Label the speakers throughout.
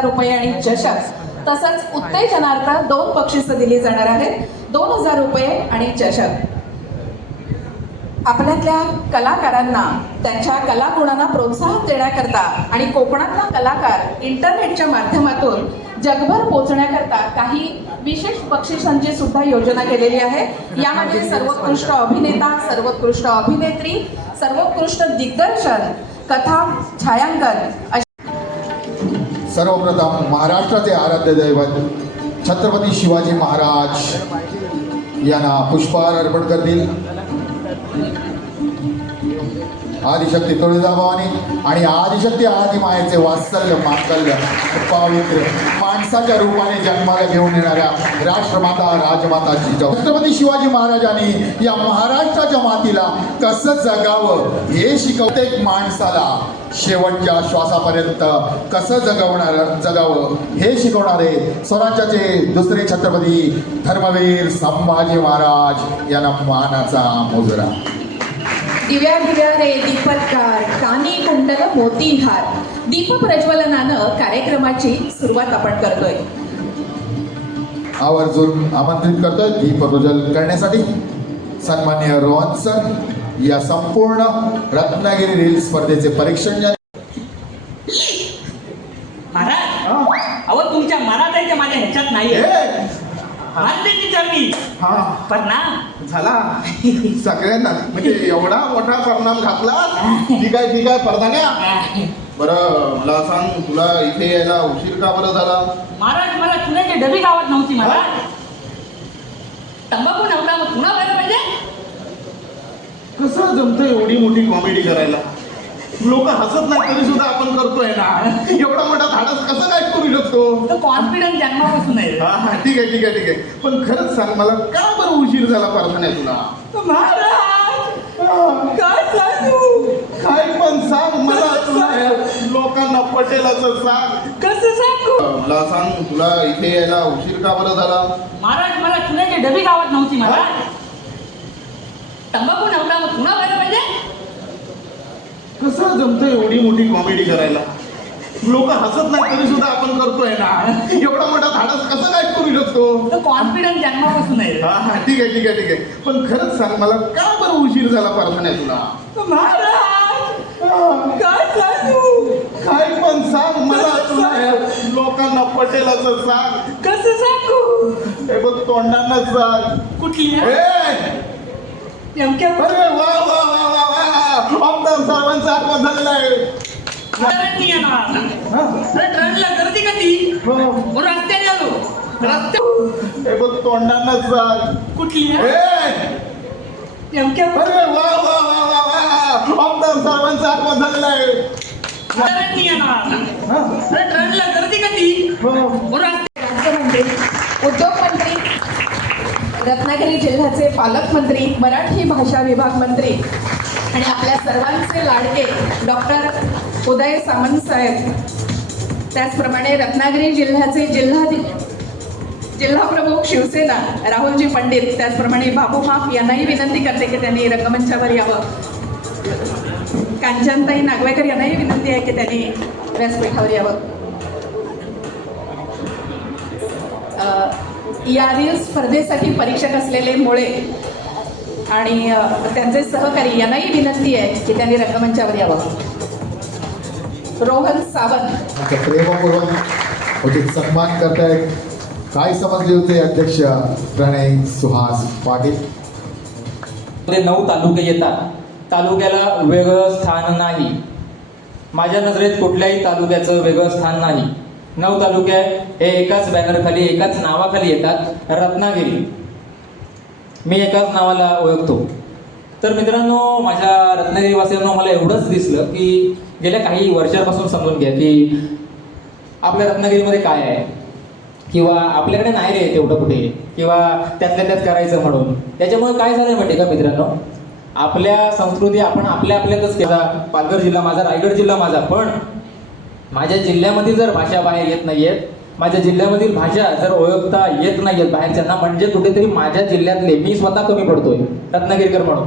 Speaker 1: हजार रुपये आणि चषक तसंच उत्तेजनार्थ दोन बक्षिसं दिली जाणार आहेत. दोन हजार रुपये आणि चषक आपल्यातल्या कलाकारांना त्यांच्या कलागुणांना प्रोत्साहन देण्याकरता आणि कोकणातला कलाकार इंटरनेटच्या माध्यमातून जगभर पोहोचण्याकरता काही विशेष बक्षिसांची सुद्धा योजना केलेली आहे. यामध्ये सर्वोत्कृष्ट अभिनेता सर्वोत्कृष्ट अभिनेत्री सर्वोत्कृष्ट दिग्दर्शन कथा छायांकन
Speaker 2: सर्वप्रथम महाराष्ट्राचे आराध्य दैवत छत्रपती शिवाजी महाराज यांना पुष्पहार अर्पण करतील. आदिशक्ती तुळजाभवानी आणि आदिशक्ती आदिमायेचे वात्सल्य मात्सल्य पावित्र्य माणसाच्या रूपाने जन्माला घेऊन येणाऱ्या राष्ट्रमाता राजमाताची छत्रपती शिवाजी महाराजांनी या महाराष्ट्राच्या मातीला कसं जगावं हे शिकवते माणसाला शेवटच्या श्वासापर्यंत कसं जगवणार जगावं हे शिकवणारे स्वराज्याचे दुसरे छत्रपती धर्मवीर संभाजी महाराज यांना मानाचा मुजरा.
Speaker 1: दिव्या दिव्या रे दीपत्कार कानी कंटन मोती हार. दीप प्रज्वलनानं कार्यक्रमाची सुरुवात आपण करतोय.
Speaker 2: आवर्जून आमंत्रित करतोय दीप प्रज्वल करण्यासाठी. सन्मान्य रोहन सर या संपूर्ण रत्नागिरी रील स्पर्धेचे परीक्षण ज्या-
Speaker 3: महाराज अहो तुमच्या मराठाच्या माझ्या ह्याच्यात नाही
Speaker 2: ए,
Speaker 3: मानते ती चरणी
Speaker 4: हा.
Speaker 3: पण ना
Speaker 4: झाला. सगळ्यांना. म्हणजे एवढा मोठा परिणाम घातला ठीक आहे ठीक आहे परदान्या बरं मला सांग तुला इथे यायला उशीर का बरं झाला?
Speaker 3: महाराज मला चुन्याची डबी गावात नव्हती महाराज तंबाखू नव्हता मग पुन्हा बरं पाहिजे.
Speaker 4: कसं जमतं एवढी मोठी कॉमेडी करायला? लोक हसत नाही तरी सुद्धा आपण करतोय ना. एवढा मोठा धाडस कसं काय करू शकतो?
Speaker 3: तो कॉन्फिडन्स जन्मापासून आहे.
Speaker 4: हा हा ठीक आहे ठीक आहे ठीक आहे. पण खरंच सांग मला का बरं उशीर झाला परदान्या तुला?
Speaker 3: महाराज! काय सांगू?
Speaker 4: काय पण सांग मला तुला लोकांना पटेल असं सांग.
Speaker 3: कसं सांगू?
Speaker 4: मला सांग तुला इथे यायला उशीर का बरं झाला?
Speaker 3: महाराज मला चुन्याची डबी गावात नव्हती महाराज. तंबाखू नव्हता मग पुन्हा बरं पाहिजे?
Speaker 4: कसं जमतं एवढी मोठी कॉमेडी करायला? लोक हसत नाही तरी सुद्धा आपण करतोय ना. एवढा मोठा धाडस कसं काय करू शकतो?
Speaker 3: तो कॉन्फिडन्स जन्मापासून आहे.
Speaker 4: हा हा ठीक आहे ठीक आहे ठीक आहे. पण खरंच सांग मला का बरं उशीर झाला परफान्या तुला?
Speaker 3: काय
Speaker 4: पण सांग मला तुला. लोकांना पटेल असं सांग.
Speaker 3: कसं सांगू?
Speaker 4: हे बघ तोंडांना सांग.
Speaker 3: कुठली?
Speaker 4: अरे वा वा वा. आमदार साहेबांचा आगमन झालेलं आहे. हा,
Speaker 3: ट्रेनला गर्दी कधी. मग रस्त्याने आलो. रस्त्या
Speaker 4: हे बघ तोंडांना सांग
Speaker 3: कुठली?
Speaker 4: ए,
Speaker 3: नेमक्या
Speaker 4: अरे वा वा वा वा वा. आमदार साहेबांचा आगमन झालेलं आहे.
Speaker 3: ट्रेन नाही येणार आता.
Speaker 4: हा,
Speaker 3: अरे ट्रेनला गर्दी कधी
Speaker 4: हो.
Speaker 3: मग रस्त्या
Speaker 1: राज्यमंत्री उद्योग मंत्री रत्नागिरी जिल्ह्याचे पालकमंत्री मराठी भाषा विभाग मंत्री आणि आपल्या सर्वांचे लाडके डॉक्टर उदय सामंत साहेब त्याचप्रमाणे रत्नागिरी जिल्ह्याचे जिल्हाधिक जिल्हा प्रमुख शिवसेना राहुलजी पंडित त्याचप्रमाणे बाबू माप यांनाही विनंती करते की त्यांनी रंगमंचावर यावं. कांचनताई नागवेकर यांनाही विनंती आहे की त्यांनी व्यासपीठावर यावं. या रील स्पर्धेसाठी परीक्षक असलेले मुळे आणि त्यांचे सहकारी यांनाही विनंती आहे की त्यांनी रंगमंचावर यावं. रोहन सावंत.
Speaker 2: प्रेमपूर्वक उचित सन्मान करतायत. काय समजले होते अध्यक्ष प्रणय सुहास पाटील?
Speaker 5: नऊ तालुके येतात. तालुक्याला वेगळं स्थान नाही. माझ्या नजरेत कुठल्याही तालुक्याचं वेगळं स्थान नाही. नऊ तालुके हे एकाच बॅनरखाली एकाच नावाखाली येतात. रत्नागिरी. मी एकाच नावाला ओळखतो. तर मित्रांनो माझ्या रत्नागिरीवासियांना मला एवढंच दिसलं की गेल्या काही वर्षापासून समजून घ्या की आपल्या रत्नागिरीमध्ये काय आहे? किंवा आपल्याकडे नाही रे तेवढं कुठे? किंवा त्यातल्या त्यात करायचं म्हणून. त्याच्यामुळे काय झालं माहिती का मित्रांनो? आपल्या संस्कृती आपण आपल्या आपल्यातच केला. पालघर जिल्हा माझा रायगड जिल्हा माझा. पण माझ्या जिल्ह्यामध्ये जर भाषा बाहेर येत नाहीयेत माझ्या जिल्ह्यामधील भाषा जर ओळखता येत नाही आहेत बाहेरच्यांना म्हणजे कुठेतरी माझ्या जिल्ह्यातले मी स्वतः कमी पडतोय रत्नागिरीकर म्हणून.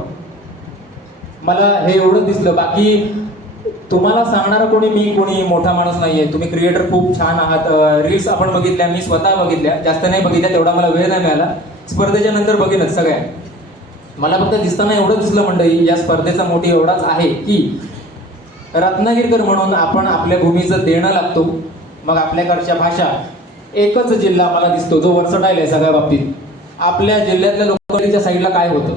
Speaker 5: मला हे एवढं दिसलं. बाकी तुम्हाला सांगणारा कोणी मी कोणी मोठा माणूस नाहीये. तुम्ही क्रिएटर खूप छान आहात. रील्स आपण बघितल्या मी स्वतः बघितल्या. जास्त नाही बघितल्या तेवढा मला वेळ नाही मिळाला. स्पर्धेच्या नंतर बघेनच सगळ्या. मला फक्त दिसताना एवढं दिसलं मंडळी या स्पर्धेचा मोठी एवढाच आहे की रत्नागिरीकर म्हणून आपण आपल्या भूमीचं देणं लागतो. मग आपल्याकडच्या भाषा एकच जिल्हा मला दिसतो जो वर्सटाईल आहे सगळ्या बाबतीत. आपल्या जिल्ह्यातल्या लोकलीच्या साईडला काय होतं?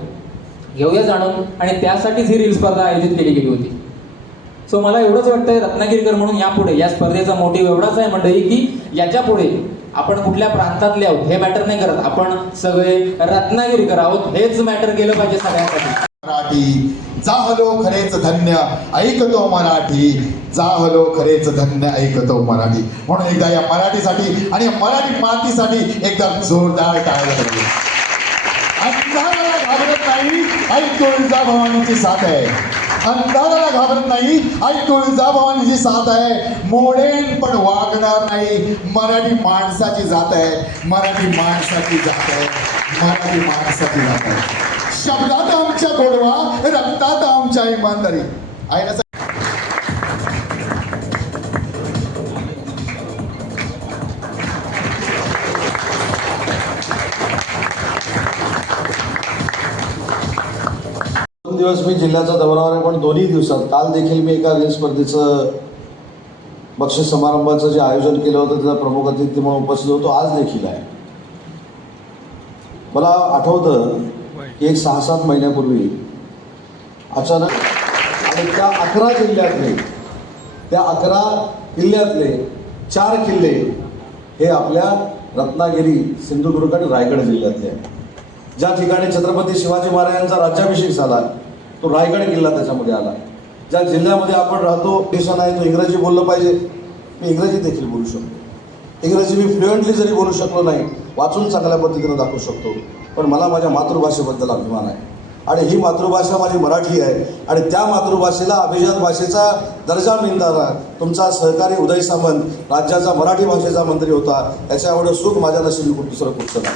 Speaker 5: घेऊया जाणून. आणि त्यासाठीच ही रील स्पर्धा आयोजित केली गेली होती. सो मला एवढंच वाटतंय रत्नागिरीकर म्हणून यापुढे या स्पर्धेचा मोटिव्ह एवढाच आहे मंडळी की याच्यापुढे आपण कुठल्या प्रांतातले आहोत हे मॅटर नाही करत. आपण सगळे रत्नागिरीकर आहोत हेच मॅटर केलं पाहिजे सगळ्यांसाठी.
Speaker 2: मराठी जाहलो खरेच धन्य ऐकतो मराठी. जाहलो खरेच धन्य ऐकतो मराठी. म्हणून एकदा या मराठीसाठी आणि या मराठी मातीसाठी एकदा जोरदार टाळलं पाहिजे. अंधाराला घाबरत नाही आई तुळजा भवानीची साथ आहे. अंधाराला घाबरत नाही आई तुळजा भवानीची साथ आहे. मोडेन पण वागणार नाही मराठी माणसाची जात आहे. मराठी माणसाची जात आहे. मराठी माणसाची जात आहे. शब्द आमच्या गोडवा रक्तात आमच्या इमानदारी.
Speaker 6: दोन दिवस मी जिल्ह्याचा दौऱ्यावर आहे पण दोन्ही दिवसात काल देखील मी एका रील स्पर्धेचं बक्षीस समारंभाचं जे आयोजन केलं होतं त्याचा प्रमुख अतिथी म्हणून उपस्थित होतो आज देखील आहे. मला आठवतं की एक सहा सात महिन्यापूर्वी अचानक आणि त्या अकरा जिल्ह्यातले त्या अकरा किल्ल्यातले चार किल्ले हे आपल्या रत्नागिरी सिंधुदुर्ग आणि रायगड जिल्ह्यातले आहेत. ज्या ठिकाणी छत्रपती शिवाजी महाराजांचा राज्याभिषेक झाला तो रायगड किल्ला त्याच्यामध्ये आला. ज्या जिल्ह्यामध्ये आपण राहतो देशात आहे तो इंग्रजी बोललं पाहिजे. मी इंग्रजी देखील बोलू शकतो. इंग्रजी मी फ्लुएंटली जरी बोलू शकलो नाही वाचून चांगल्या पद्धतीनं दाखवू शकतो. पण मला माझ्या मातृभाषेबद्दल अभिमान आहे. आणि ही मातृभाषा माझी मराठी आहे. आणि त्या मातृभाषेला अभिजात भाषेचा दर्जा मिळणारा तुमचा सहकारी उदय सामंत राज्याचा मराठी भाषेचा मंत्री होता. त्याच्या एवढं सुख माझ्या नशिबी खूप दुसरं कुठचं नाही.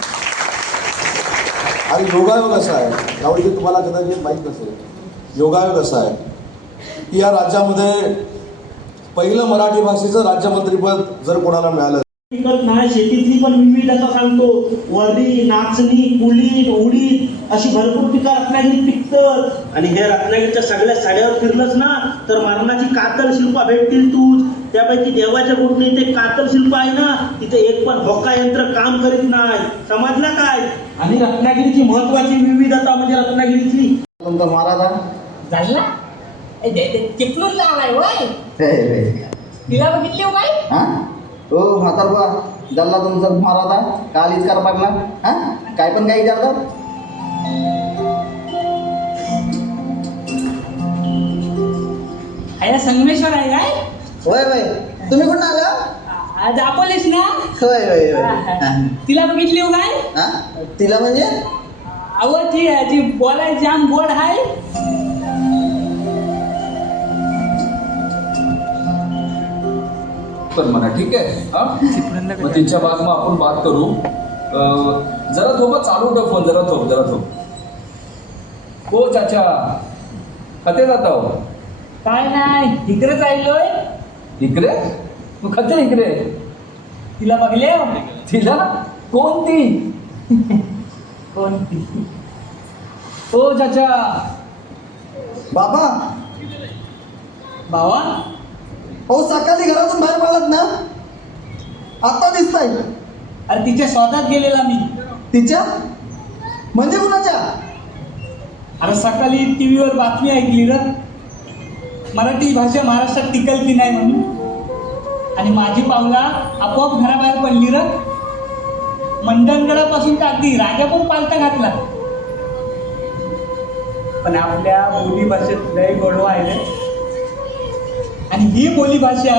Speaker 6: आणि योगायोग असा आहे. यावेळी तुम्हाला कदाचित माहीत नसेल. योगायोग असा आहे की या राज्यामध्ये पहिलं मराठी भाषेचं राज्यमंत्रीपद जर कोणाला मिळालं
Speaker 7: पिकत नाही शेतीतली पण विविधता सांगतो. वरी नाचणी कुलीत उडीद अशी भरपूर पिकं रत्नागिरीत पिकतात. आणि हे रत्नागिरीच्या सगळ्या साड्यावर फिरलंच ना तर मरणाची कातल शिल्पा भेटतील तूच. त्यापैकी देवाच्या कुठे ते कातल शिल्प आहे ना तिथे एक पण होका यंत्र काम करीत नाही. समजला काय? आणि रत्नागिरीची महत्वाची विविधता म्हणजे रत्नागिरीतली
Speaker 8: महाराजा
Speaker 3: झाला चिपलून लावलाय वय. तिला बघितली हो काय
Speaker 8: हा? हो म्हातारबा जल्ला तुमचा महाराजा काल इचकार पडला हा? काय पण काही विचारतात
Speaker 3: ना संगमेश्वर आहे काय?
Speaker 8: होय होय. तुम्ही कुठं आला?
Speaker 3: आज दाखवलीस ना?
Speaker 8: होय होय होय. हा.
Speaker 3: तिला बघितली हो काय?
Speaker 8: हा? तिला म्हणजे?
Speaker 3: अव ती ती बोलाय जाम गोड आहे
Speaker 9: पण म्हणा ठीक आहे? हा? मग तिच्या बाद मग आपण बात करू. अं, जरा थोपा चालू ठेव फोन जरा थोप जरा थोप हो चाचा. कथे जाता हो?
Speaker 3: काय नाही इकडे चाललोय.
Speaker 9: इकडे? तू कथे इकडे?
Speaker 3: तिला बघले हो?
Speaker 9: तिला? कोणती?
Speaker 3: कोणती?
Speaker 9: हो चाचा.
Speaker 8: बाबा.
Speaker 3: भावा?
Speaker 8: हो सकाळी घरातून बाहेर पडलात ना? आता दिसताय.
Speaker 3: अरे तिच्या शोधात गेलेला मी.
Speaker 8: तिच्या? म्हणजे कुणाच्या?
Speaker 3: अरे सकाळी टी व्हीवर बातमी ऐकली र. मराठी भाषा महाराष्ट्रात टिकल की नाही म्हणून. आणि माझी पावला आपोआप घराबाहेर पडली र. मंडणगडापासून तर अगदी राजा पण पालता घातला. पण आपल्या बोली भाषेत लय गोडवा आहे. आणि ही बोली भाषा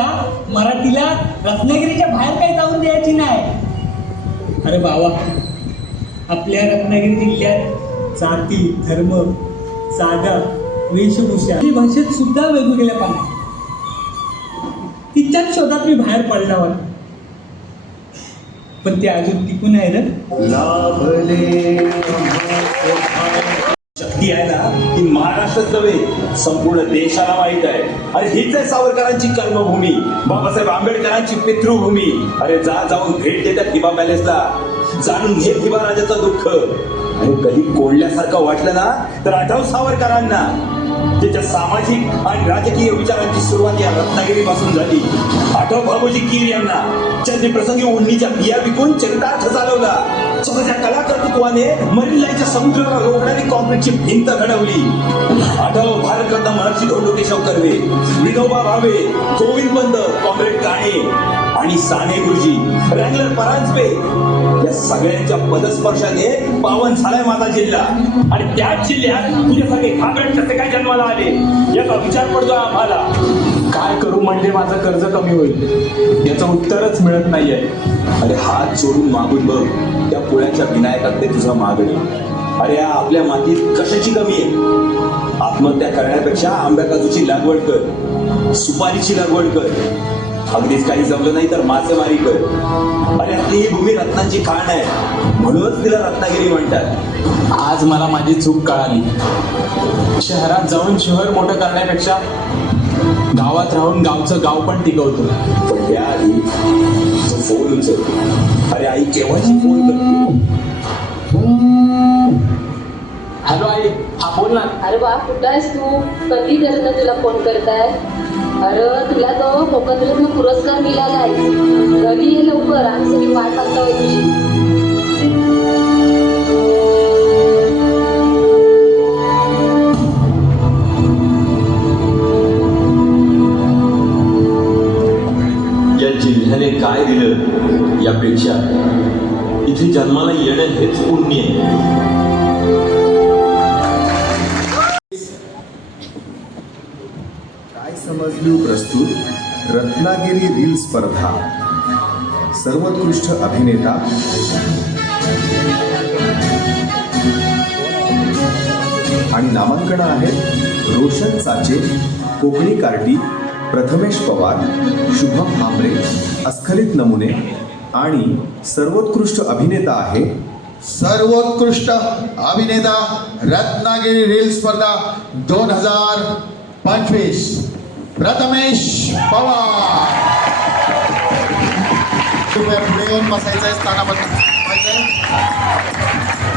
Speaker 3: मराठीला रत्नागिरीच्या बाहेर काही जाऊन द्यायची नाही. अरे बाबा आपल्या रत्नागिरी जिल्ह्यात जाती धर्म जागा वेशभूषा ही भाषेत सुद्धा वेगवेगळ्या पाहिजे तिच्याच शोधात मी बाहेर पडला होता. पण ते अजून टिकून आहे ना?
Speaker 8: लाभले
Speaker 10: शक्ती आहे ना ती महाराष्ट्रात नव्हे संपूर्ण देशाला माहीत आहे. अरे हीच आहे सावरकरांची कर्मभूमी. बाबासाहेब आंबेडकरांची पितृभूमी. अरे जा जाऊन भेट देतात हिबा पॅलेसला. जाणून घे हिबा राजाचं दुःख. आणि कधी कोंडल्यासारखं वाटलं ना तर आठव सावरकरांना. त्याच्या सामाजिक आणि राजकीय विचारांची सुरुवात या रत्नागिरी पासून झाली. आठव बाबूजी कीर यांना. ज्यांनी प्रसंगी उडणीच्या बिया विकून चरितार्थ चालवला स्वतःच्या कलाकर्तृत्वाने मरीन समुद्राला रोखणारी कॉन्क्रीटची भिंत घडवली. आठव भारतरत्न महर्षी धोंडो केशव कर्वे विनोबा भावे गोविंद पंत कॉम्रेड काणे आणि साने गुरुजी रँगलर परांजपे या सगळ्यांच्या पदस्पर्शाने पावन झालाय माझा जिल्हा. आणि त्याच जिल्ह्यात तुझ्यासारखे घाबरट कसे काय जन्माला आले. याचा विचार पडतो आम्हाला.
Speaker 9: काय करू म्हणजे माझं कर्ज कमी होईल? याचं उत्तरच मिळत नाहीये.
Speaker 10: अरे हात जोडून मागून बघ. त्या पुण्याच्या विनायकात ते तुझं मागणी अरे या आपल्या मातीत कशाची कमी आहे? आत्महत्या करण्यापेक्षा आंब्या काजूची लागवड कर. सुपारीची लागवड कर. अगदीच काही जमलं नाही तर मासेमारी कर. अरे आपली ही भूमी रत्नांची खाण आहे. म्हणूनच तिला रत्नागिरी म्हणतात.
Speaker 9: आज मला माझी चूक कळाली. शहरात जाऊन शहर मोठं करण्यापेक्षा गावात राहून गावचं गाव पण टिकवतो.
Speaker 10: पण त्याआधी तो फोन उचल. अरे आई केव्हाची फोन करते?
Speaker 9: हॅलो आई हा बोल ना
Speaker 11: अरे बा कुठं आहेस तू? कधी त्याचं तुला फोन करताय? अरे तुला तो कोकणरत्न पुरस्कार मिळाला आहे. घरी ये लवकर आम्ही सगळी वाट बघतोय तुझी.
Speaker 10: जिल्ह्याने काय दिलं यापेक्षा इथे जन्माला येणं हेच पुण्य आहे.
Speaker 12: समजली प्रस्तुत रत्नागिरी रील स्पर्धा. सर्वोत्कृष्ट अभिनेता. आणि नामांकन आहेत रोशन साचे कोकणी कार्टी प्रथमेश पवार शुभम आंबरे अस्खलित नमुने आणि सर्वोत्कृष्ट अभिनेता आहे
Speaker 2: सर्वोत्कृष्ट अभिनेता रत्नागिरी रील स्पर्धा दोन हजार पंचवीस. प्रथमेश पवार. पुढे येऊन बसायचं आहे स्थानापन्न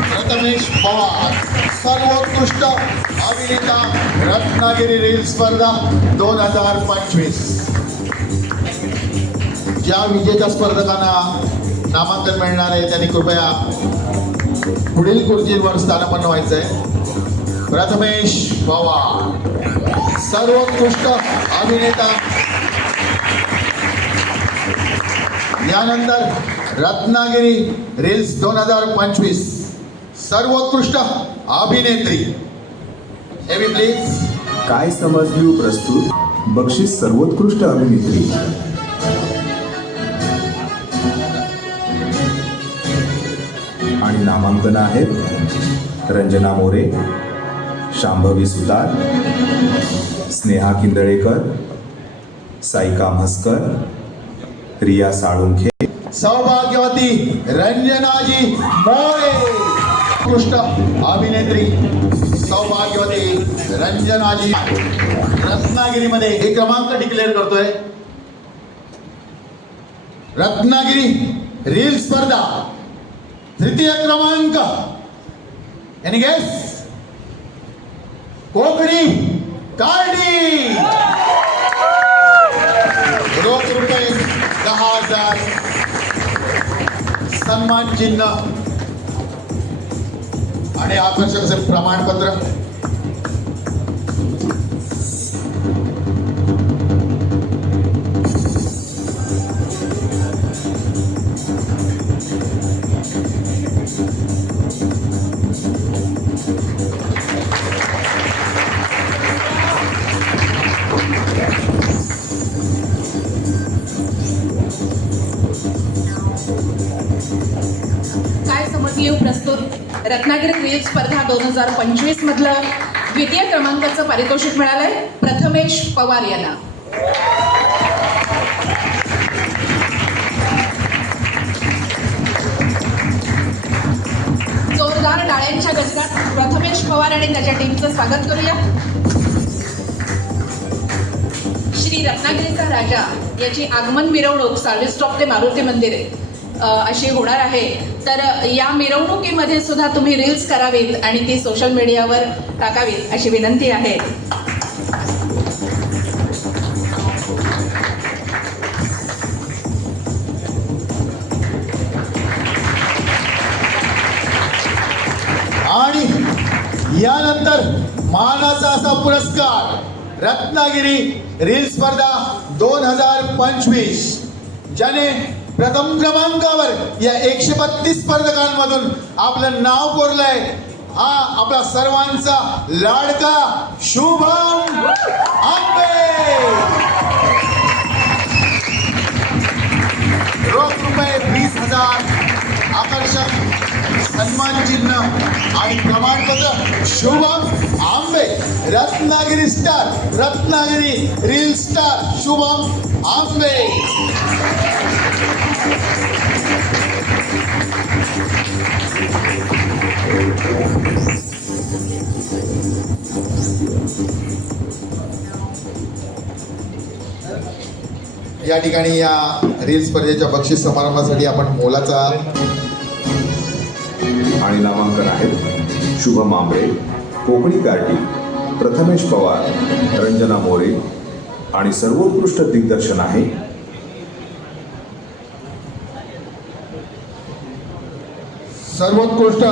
Speaker 2: प्रथमेश पवार. सर्वोत्कृष्ट अभिनेता रत्नागिरी रील स्पर्धा दोन हजार पंचवीस. ज्या विजेत्या स्पर्धकांना नामांकन मिळणार आहे त्यांनी कृपया पुढील कुर्जीवर स्थानापन्न व्हायचंय. प्रथमेश पवार. सर्वोत्कृष्ट अभिनेता. यानंतर रत्नागिरी रील्स दोन हजार पंचवीस. सर्वोत्कृष्ट अभिनेत्री. हेवी प्लीज
Speaker 12: काय समजली प्रस्तुत? बक्षीस सर्वोत्कृष्ट अभिनेत्री. आणि नामांकन आहेत रंजना मोरे शांभवी सुतार स्नेहा किंदळेकर साईका म्हस्कर रिया साळुंखे.
Speaker 2: सौभाग्यवती रंजनाजी मोरे. उत्कृष्ट अभिनेत्री सौभाग्यवती रंजनाजी. रत्नागिरीमध्ये एक क्रमांक डिक्लेअर करतोय. रत्नागिरी रील स्पर्धा. तृतीय क्रमांक. एनी गेस कोकणी गाडी रोख रुपये दहा हजार सन्मान चिन्ह. आणि आकर्षक प्रमाणपत्र.
Speaker 1: समजली रत्नागिरी क्रिएट स्पर्धा दोन हजार पंचवीस मधलं द्वितीय क्रमांकाचं पारितोषिक मिळालंय. प्रथमेश पवार यांना जोरदार डाळ्यांच्या गजरात प्रथमेश पवार आणि त्याच्या टीमचं स्वागत करूया. श्री रत्नागिरीचा राजा याची आगमन मिरवणूक सार्व्हिस स्टॉप ते मारुती मंदिर आहे. अशी होणार आहे. तर या मिरवणुकीमध्ये सुद्धा तुम्ही रील्स करावीत आणि ती सोशल मीडियावर टाकावीत अशी विनंती आहे.
Speaker 2: आणि यानंतर मानाचा असा पुरस्कार रत्नागिरी रील स्पर्धा दोन हजार पंचवीस ज्याने प्रथम क्रमांकावर या एकशे बत्तीस स्पर्धकांमधून आपलं नाव कोरलंय. हा आपला सर्वांचा लाडका शुभम आंबे. रोख रुपये वीस हजार. आकर्षक सन्मान चिन्ह आणि प्रमाणपत्र Shubham Ambe. Ratnagiri star Ratnagiri reel star Shubham Ambe. या ठिकाणी या रील स्पर्धेच्या बक्षीस समारंभासाठी आपण मोलाचा
Speaker 12: आणि नामांकन आहेत. शुभम आंबळे कोकणी कार्टी प्रथमेश पवार रंजना मोरे आणि सर्वोत्कृष्ट दिग्दर्शन आहे.
Speaker 2: सर्वोत्कृष्ट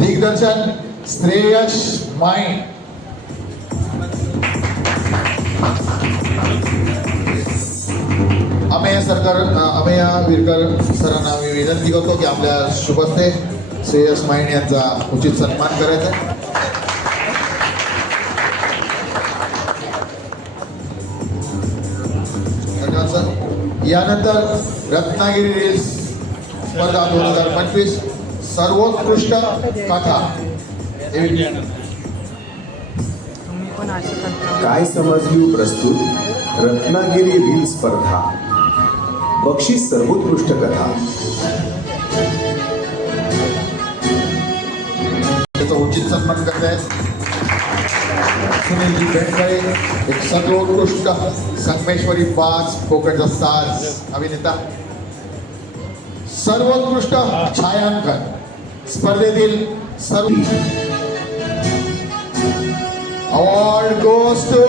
Speaker 2: दिग्दर्शन श्रेयश माइंड अमेय सरकार अमेय विरकर सरांना मी विनंती करतो की आपल्या शुभस्ते श्रेयस माइंड यांचा उचित सन्मान करायचा आहे. यानंतर रत्नागिरी रील्स स्पर्धा दोन हजार पंचवीस. सर्वोत्कृष्ट कथा.
Speaker 12: काय समजली प्रस्तुत? रत्नागिरी रील स्पर्धा. बक्षीस सर्वोत्कृष्ट कथा.
Speaker 2: त्याचा उचित सन्मान करत आहेत. सुनीलजी बेंडकळे एक सर्वोत्कृष्ट संगमेश्वरी बाज कोकणचा साज अभिनेता. सर्वोत्कृष्ट छायांकन. स्पर्धेतील सर्व अवॉर्ड गोस टू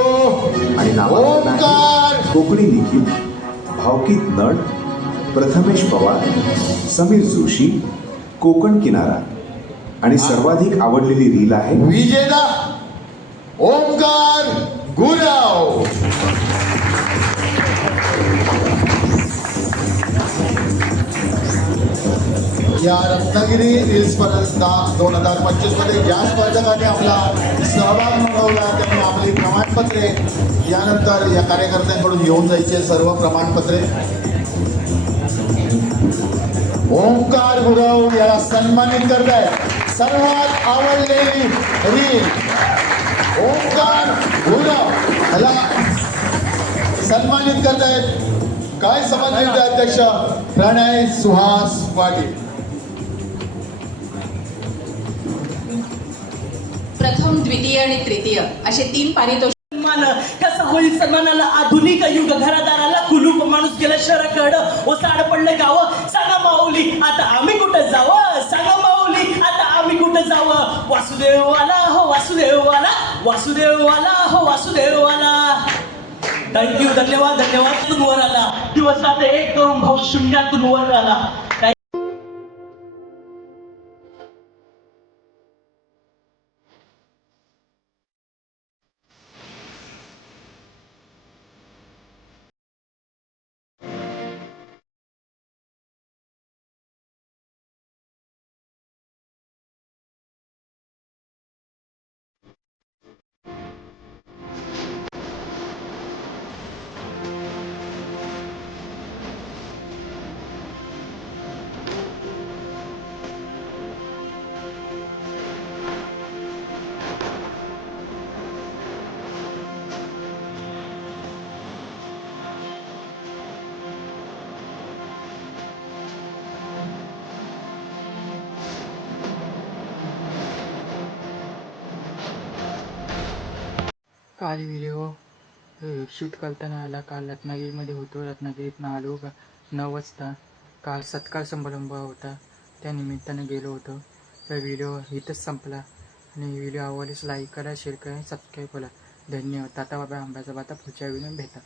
Speaker 12: आणि
Speaker 2: ओंकार.
Speaker 12: कोकणी लिखित भावकीत नट प्रथमेश पवार समीर जोशी कोकण किनारा. आणि सर्वाधिक आवडलेली रील आहे
Speaker 2: विजेता ओंकार गुराव या रत्नागिरी रील स्पर्धा दोन हजार पंचवीसमध्ये ज्या स्पर्धकांनी आपला सहभाग नोंदवला. त्यामुळे आपली प्रमाणपत्रे यानंतर या कार्यकर्त्यांकडून येऊन जायचे सर्व प्रमाणपत्रे. ओंकार गुरव याला सन्मानित करताय सर्वात आवडलेली रील. ओंकार गुरव याला सन्मानित करतायत काय समन्वित अध्यक्ष? प्रणय सुहास पाटील.
Speaker 1: द्वितीय आणि तृतीय. असे तीन पारितोषिक
Speaker 13: सन्मान ह्या सन्मानाला आधुनिक युग घरादाराला कुलूप माणूस गेला. शहराकड ओसाड पडलं गाव. सांगा माऊली आता आम्ही कुठं जावं? सांगा माऊली आता आम्ही कुठं जावं? वासुदेवाला हो वासुदेवाला वासुदेवाला हो वासुदेवाला. थँक्यू धन्यवाद धन्यवाद. तुम्ही वर आला. दिवसात एक करून भाऊ शून्यातून वर आला.
Speaker 14: काल व्हिडिओ हो. शूट करताना आला काल रत्नागिरीमध्ये होतो. रत्नागिरीतनं आलो का? नऊ वाजता. काल सत्कार समारंभ होता. त्या निमित्तानं गेलो होतो. तर व्हिडिओ इथंच संपला. आणि व्हिडिओ आवडल्यास लाईक करा शेअर करा सबस्क्राईब करा. धन्यवाद. ताता बाबा आंब्याचा बाता पुढच्या व्हिडिओ भेटा.